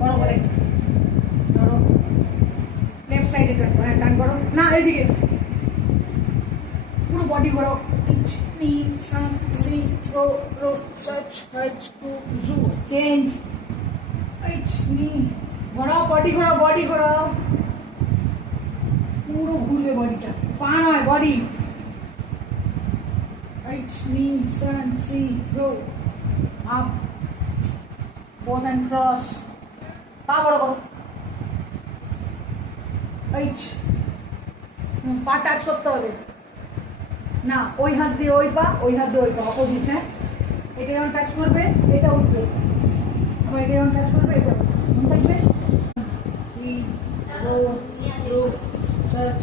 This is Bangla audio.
বড় করে ধরো, লেফট সাইডে টান করো, হ্যাঁ টান করো না এইদিকে, পুরো বডি করো। চেঞ্জ, ঘোরাও বডি, ঘোরাও বডি, ঘোরাও পুরো ঘুরবে বডিটা, পা নয় body. Up both and cross, পা বড় করো, পা টাচ করতে হবে না, ওই হাত দিয়ে ওই পা, ওই হাত দিয়ে ওই পা, অপোজিট। হ্যাঁ, এটা যখন টাচ করবে এটা উঠবে, আবার এটা যখন টাচ করবে এটা উঠবে, মনে থাকবে। C go through search